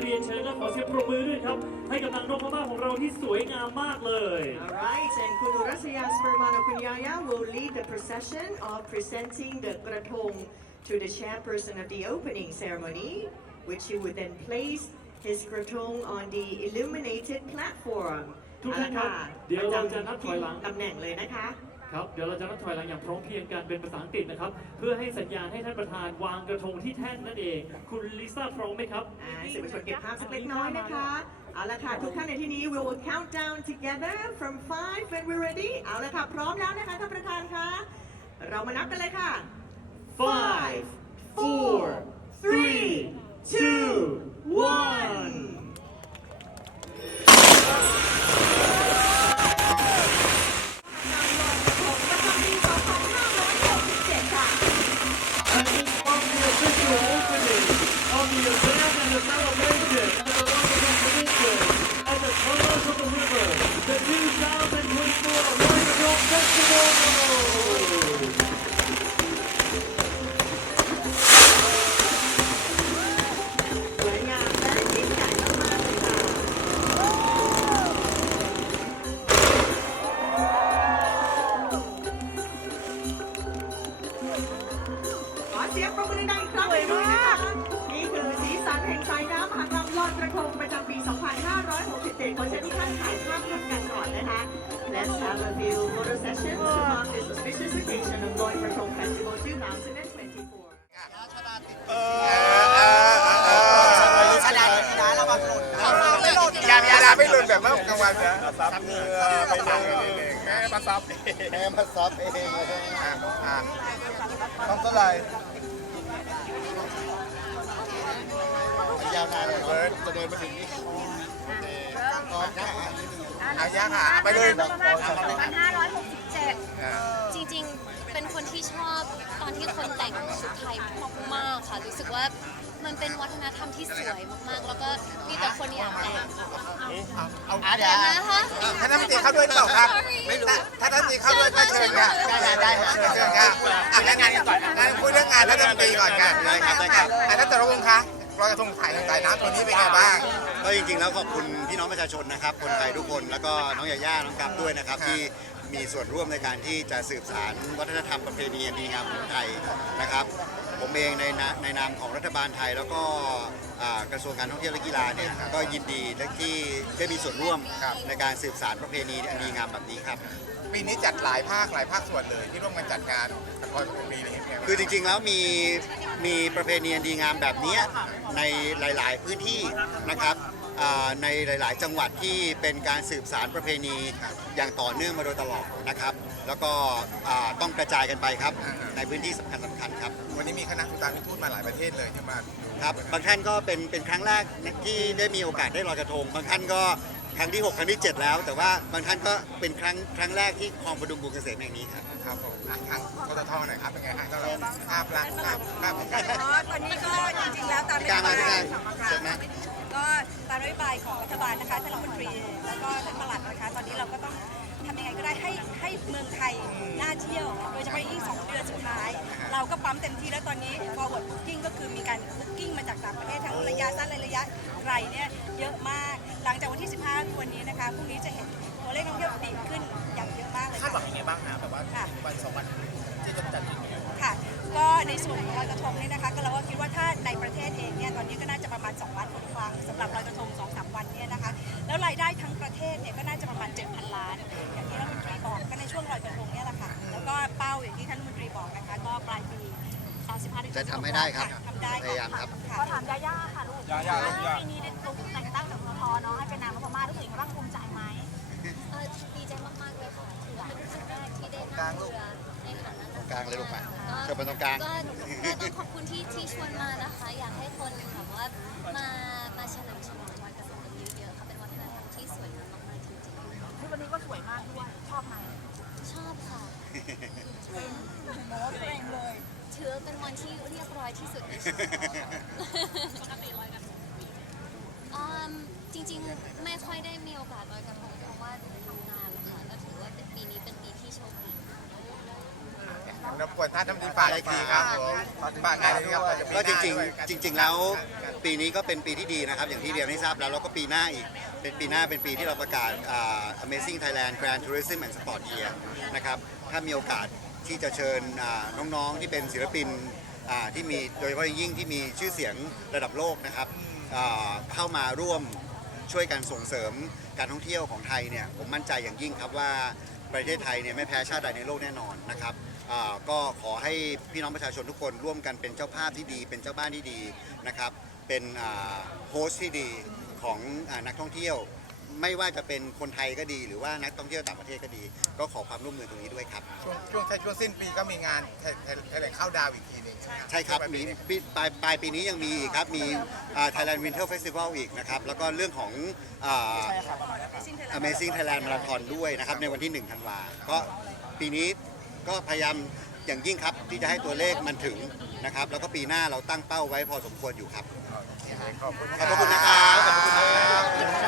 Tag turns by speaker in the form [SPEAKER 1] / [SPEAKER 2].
[SPEAKER 1] เรียนเชิญและขอเสียงปรบมือด้วยครับ ให้กับนางนพมาศของเราที่สวยงามมากเลย
[SPEAKER 2] All right, and Kuno Rasaya Spermano Kunyaya will lead the procession of presenting the Gratong to the chairperson of the opening ceremony, which he would then place his Gratong on the illuminated platform.
[SPEAKER 1] ทุกท่านครับ
[SPEAKER 2] เอาละ
[SPEAKER 1] เดี๋ยวเราจะนับถอยหลัง
[SPEAKER 2] ตำแหน่งเลยนะคะ
[SPEAKER 1] ครับเดี๋ยวเราจะนับถอยหลังอย่างพร้อมเพรียงกันเป็นภาษาอังกฤษนะครับ เพื่อให้สัญญาณให้ท่านประธานวางกระทงที่แท่นนั่นเอง คุณลิซ่าพร้อมไหมครับ
[SPEAKER 2] อ่าสื่อมวลชนเก็บภาพสักเล็กน้อยนะคะ เอาละค่ะ ทุกท่านในที่นี้ we will count down together from five when we're ready เอาละค่ะ พร้อมแล้วนะคะท่านประธานคะ เรามานับกันเลยค่ะ
[SPEAKER 1] five four three
[SPEAKER 2] 2567ขอเชิญทุกท่านถ่ายภาพร่วมกันก่อนนะคะ Let's have a few photo sessions on this auspicious occasion of Loi Krathong Festival 2024
[SPEAKER 3] ชนะนะระวังหล่นนะ
[SPEAKER 4] อย่าอย่าไม่หลุดแบบเมื่อกลางวันนะซับเนื้อไปเลยแม่มาซับแม่มาซับเองเลยอะต้องเท่าไหร่ยาวนานเลยเบิร์ดจะเดินมาถึงนี่ อายาหาไปเลย
[SPEAKER 5] ประมาณ2567 จริงๆ เป็นคนที่ชอบตอนที่คนแต่งชุดไทยมากๆค่ะ รู้สึกว่ามันเป็นวัฒนธรรมที่สวยมากๆ แล้วก็มีแต่คนอยากแต่ง
[SPEAKER 4] เอาเดี๋ยว
[SPEAKER 5] นะคะ
[SPEAKER 4] ท่านรัฐมนตรีเข้าด้วยหรือเปล่าครับไม่รู้ท่านรัฐมนตรีเข้าด้วยก็เชิญค่ะได้ได้เชิญเชิญค่ะอะงั้นงานกันก่อนงั้นคุยเรื่องงานรัฐมนตรีก่อนค่ะได้ครับได้ครับอะท่านตรวงคะ ลอยกระทงถ่ายสายน้ำตัวนี้เป็นไงบ้าง
[SPEAKER 6] ก็จริงๆแล้วขอบคุณพี่น้องประชาชนนะครับ คนไทยทุกคนแล้วก็น้องยาย่าน้องกัฟด้วยนะครับ
[SPEAKER 4] ครับ
[SPEAKER 6] ที่มีส่วนร่วมในการที่จะสืบสารวัฒนธรรมประเพณีอันดีงามของไทยนะครับ ผมเองในนาในนามของรัฐบาลไทยแล้วก็ อ่ากระทรวงการท่องเที่ยวและกีฬาเนี่ยก็ยินดีและที่ได้มีส่วนร่วม
[SPEAKER 4] ครับ
[SPEAKER 6] ในการสืบสารประเพณีอันดีงามแบบนี้ครับ
[SPEAKER 4] ปีนี้จัดหลายภาคหลายภาคส่วนเลยที่ร่วมกันจัดงานลอยกระทงปีนี้เป็นไงบ้าง
[SPEAKER 6] คือจริงๆแล้วมีมีประเพณีอันดีงามแบบเนี้ยในหลาย ๆ พื้นที่นะครับอ่าในหลาย ๆ จังหวัดที่เป็นการสืบสารประเพณีอย่างต่อเนื่องมาโดยตลอดนะครับ แล้วก็อ่าต้องกระจายกันไปครับในพื้นที่สำคัญสำคัญครับ
[SPEAKER 4] วันนี้มีคณะทูตานุทูตมาหลายประเทศเลยที่มา
[SPEAKER 6] ครับ บางท่านก็เป็นเป็นครั้งแรกที่ได้มีโอกาสได้ลอยกระทง บางท่านก็ครั้งที่ 6 ครั้งที่ 7 แล้ว แต่ว่าบางท่านก็เป็นครั้งครั้งแรกที่คลองประดุงบุญเกษมแห่งนี้ครับ
[SPEAKER 4] ครับผมอะทางปตทหน่อยครับเป็นไงฮะสำหรับภาพลักษณ์ภาพภาพของการ
[SPEAKER 7] อ๋อตอนนี้ก็จริงๆแล้วตามน
[SPEAKER 6] กลาง
[SPEAKER 7] โย
[SPEAKER 6] มา
[SPEAKER 7] บาย
[SPEAKER 6] กลางเสร็จไหม
[SPEAKER 7] ก็ตามนโยบายของรัฐบาลนะคะท่านรัฐมนตรีแล้วก็ท่านปลัดนะคะ ตอนนี้เราก็ต้องทำยังไง ที่ยว โดยเฉพาะยิ่งสองเดือนสุดท้าย เราก็ปั๊มเต็มที่แล้วตอนนี้ forward booking ก็คือมีการ booking มาจากต่างประเทศทั้งระยะสั้นและระยะไกลเนี่ยเยอะมาก หลังจากวันที่ 15วันนี้นะคะพรุ่งนี้จะเห็นตัวเลขท่องเที่ยวดีขึ้นอย่างเยอะมากเลย
[SPEAKER 4] คาดหวังยังไงบ้างฮะแบบว่า
[SPEAKER 7] ค่ะ
[SPEAKER 4] วันสองวันที่จะจัดจริง
[SPEAKER 7] ค่ะก็ในส่วนของลอยกระทงเนี่ยนะคะก็เราก็คิดว่าถ้าในประเทศเองเนี่ย จะทำ
[SPEAKER 6] ให้ได้ครับ
[SPEAKER 7] ทำได้
[SPEAKER 6] พยายามครับ
[SPEAKER 7] ค่ะ
[SPEAKER 5] ขอถามยาย่าค่ะลูก
[SPEAKER 4] ยาย่าลูกยา
[SPEAKER 5] ปีนี้ได้ถูกแต่งตั้งจากพอเนาะให้เป็นนางนพมาศรู้สึกยังไงบ้างภูมิใจไหมเออดีใจมากๆเลยค่ะถือว่าเป็นครั้งแรกที่ได้นั่งเรือในฐานะ
[SPEAKER 6] ตรงกลางเลยลูกมา
[SPEAKER 5] ก็
[SPEAKER 6] เชิญไปตรงกลาง
[SPEAKER 5] ก็ก็ต้องขอบคุณที่ที่ชวนมานะคะ อยากให้คนแบบว่ามามาเฉลิมฉลองวันกระทงกันเยอะๆค่ะเป็นวัฒนธรรมที่สวยงามมากๆจริง
[SPEAKER 7] วันนี้ก็สวยมากด้วย ชอบไหม
[SPEAKER 5] ๆชอบค่ะ
[SPEAKER 7] โน้ตเองเลย
[SPEAKER 5] ถือเป็นวันที่เรียบร้อยที่สุดในชีวิตปกติลอยกระทงจริงๆ ไม่ค่อยได้มีโอกาสลอยกระทงเพราะว่าทำงานค่ะก็ถือว่าเป็นปีนี้เป็นปีที่โชคดี
[SPEAKER 4] ใรบกวนท่านท่านที่ฝากอีกทีครับผมฝากงานนี้ครับ
[SPEAKER 6] ก็จริงๆ จริง ๆ แล้วปีนี้ก็เป็นปีที่ดีนะครับ อย่างที่เรียนให้ทราบแล้วแล้วก็ปีหน้าอีก เป็นปีหน้าเป็นปีที่เราประกาศอ่า Amazing Thailand Grand Tourism and Sport Year นะครับ ถ้ามีโอกาส ที่จะเชิญน้องๆที่เป็นศิลปินที่มีโดยเฉพาะยิ่งที่มีชื่อเสียงระดับโลกนะครับเข้ามาร่วมช่วยกันส่งเสริมการท่องเที่ยวของไทยเนี่ยผมมั่นใจอย่างยิ่งครับว่าประเทศไทยเนี่ยไม่แพ้ชาติใดในโลกแน่นอนนะครับก็ขอให้พี่น้องประชาชนทุกคนร่วมกันเป็นเจ้าภาพที่ดี เป็นเจ้าบ้านที่ดีนะครับ เป็นโฮสที่ดีของอนักท่องเที่ยว ไม่ว่าจะเป็นคนไทยก็ดี หรือว่านักท่องเที่ยวต่างประเทศก็ดี ก็ขอความร่วมมือตรงนี้ด้วยครับ
[SPEAKER 4] ช่วงช่วงช่วงสิ้นปีก็มีงานแถแถลงเข้าดาวอีกทีหนึง
[SPEAKER 6] ใช่ครับมีปีปลายปลายปีนี้ยังมีอีกครับ มีอ่า Thailand Winter Festival อีกนะครับ แล้วก็เรื่องของอ่า Amazing Thailand Marathon ด้วยนะครับ ในวันที่ 1 ธันวา ก็ปีนี้ก็พยายามอย่างยิ่งครับ ที่จะให้ตัวเลขมันถึงนะครับ แล้วก็ปีหน้าเราตั้งเป้าไว้พอสมควรอยู่ครับ
[SPEAKER 4] ขอบคุณ
[SPEAKER 6] ขอบพระคุณนะครับ